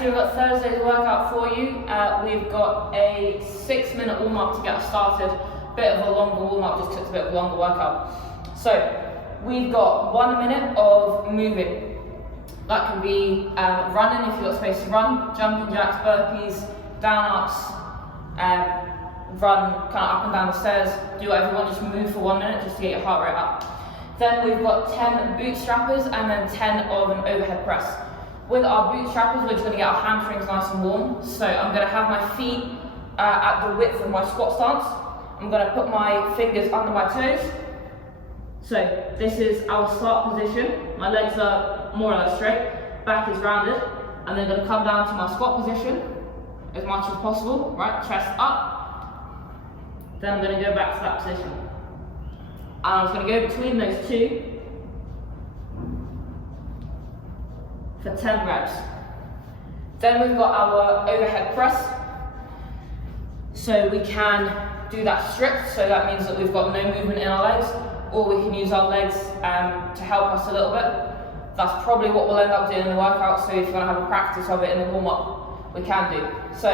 team, we've got Thursday's workout for you. We've got a 6-minute warm-up to get us started. Bit of a longer warm-up, just took a bit of a longer workout. So, we've got 1 minute of moving. That can be running if you've got space to run, jumping jacks, burpees, down-ups, run kind of up and down the stairs, do whatever you want, just move for 1 minute just to get your heart rate up. Then we've got 10 bootstrappers and then 10 of an overhead press. With our bootstrappers, we're just going to get our hamstrings nice and warm. So I'm going to have my feet at the width of my squat stance. I'm going to put my fingers under my toes. So this is our start position. My legs are more or less straight, back is rounded, and then I'm going to come down to my squat position as much as possible, right? Chest up. Then I'm going to go back to that position. And I'm just going to go between those two for 10 reps. Then we've got our overhead press. So we can do that stripped, so that means that we've got no movement in our legs, or we can use our legs to help us a little bit. That's probably what we'll end up doing in the workout, so if you want to have a practice of it in the warm-up, we can do. So,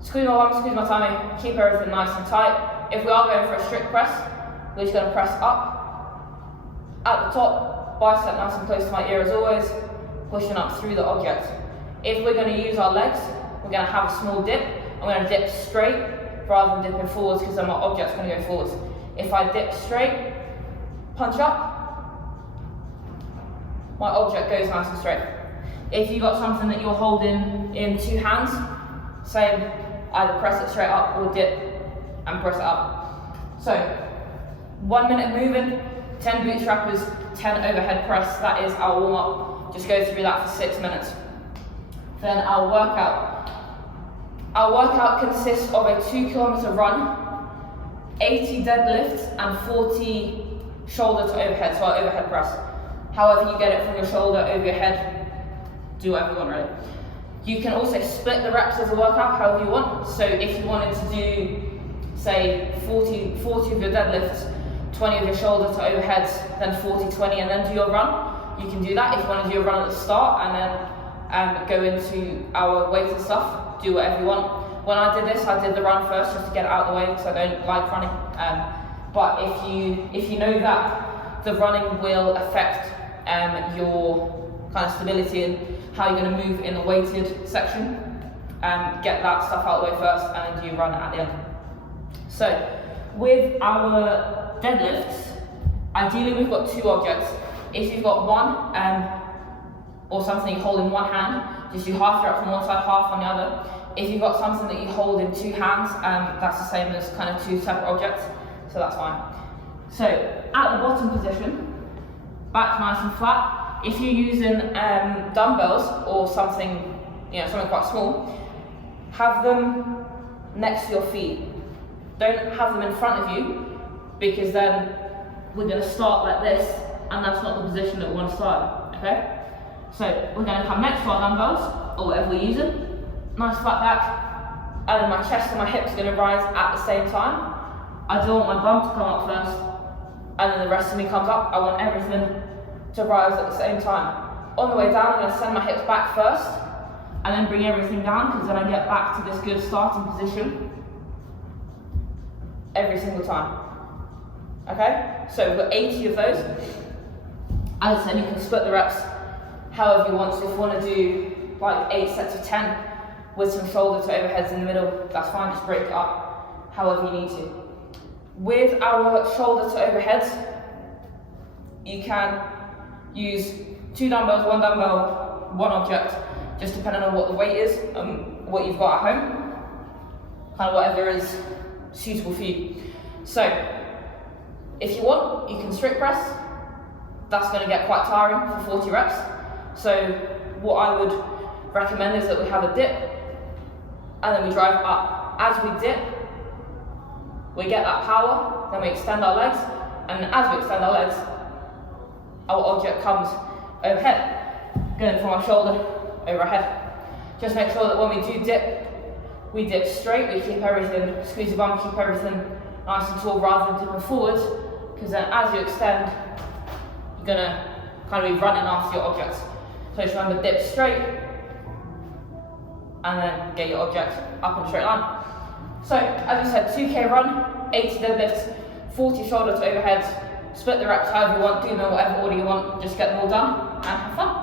squeeze my arms, squeeze my tummy, keep everything nice and tight. If we are going for a strict press, we're just going to press up, at the top, bicep nice and close to my ear as always, pushing up through the object. If we're going to use our legs, we're going to have a small dip. I'm going to dip straight rather than dipping forwards because then my object's going to go forwards. If I dip straight, punch up, my object goes nice and straight. If you've got something that you're holding in 2 hands, same, either press it straight up or dip and press it up. So, 1 minute moving, 10 bootstrappers, 10 overhead press, that is our warm up. Just go through that for 6 minutes. Then our workout. Our workout consists of a 2-kilometer run, 80 deadlifts and 40 shoulder to overhead, so our overhead press. However you get it from your shoulder over your head, do whatever you want really. You can also split the reps as a workout however you want. So if you wanted to do, say, 40 of your deadlifts, 20 of your shoulder to overheads, then 40, 20, and then do your run, you can do that. If you want to do a run at the start and then go into our weighted stuff, do whatever you want. When I did this, I did the run first just to get it out of the way because I don't like running. But if you know that the running will affect your kind of stability and how you're going to move in the weighted section, get that stuff out of the way first and then do your run at the end. So with our deadlifts, ideally we've got 2 objects. If you've got one or something you hold in one hand, just do half your reps on one side, half on the other. If you've got something that you hold in 2 hands, that's the same as kind of 2 separate objects, so that's fine. So at the bottom position, back nice and flat. If you're using dumbbells or something, something quite small, have them next to your feet. Don't have them in front of you, because then we're going to start like this, and that's not the position that we want to start, okay? So we're going to come next to our dumbbells, or whatever we're using, nice flat back, and then my chest and my hips are going to rise at the same time. I don't want my bum to come up first, and then the rest of me comes up. I want everything to rise at the same time. On the way down, I'm going to send my hips back first, and then bring everything down, because then I get back to this good starting position every single time. Okay? So we've got 80 of those. As I said, you can split the reps however you want. So if you want to do like 8 sets of 10 with some shoulder to overheads in the middle, that's fine, just break it up however you need to. With our shoulder to overheads, you can use 2 dumbbells, 1 dumbbell, 1 object, just depending on what the weight is and what you've got at home, kind of whatever is suitable for you. So, if you want, you can strict press. That's going to get quite tiring for 40 reps. So, what I would recommend is that we have a dip, and then we drive up. As we dip, we get that power, then we extend our legs, and as we extend our legs, our object comes overhead, going from our shoulder over our head. Just make sure that when we do dip, we dip straight, we keep everything, squeeze the bum, keep everything nice and tall rather than dipping forwards, because then as you extend, you're going to kind of be running after your objects. So just remember, dip straight, and then get your object up in a straight line. So, as we said, 2K run, 80 deadlifts, 40 shoulder to overheads, split the reps however you want, do them in whatever order you want, just get them all done, and have fun.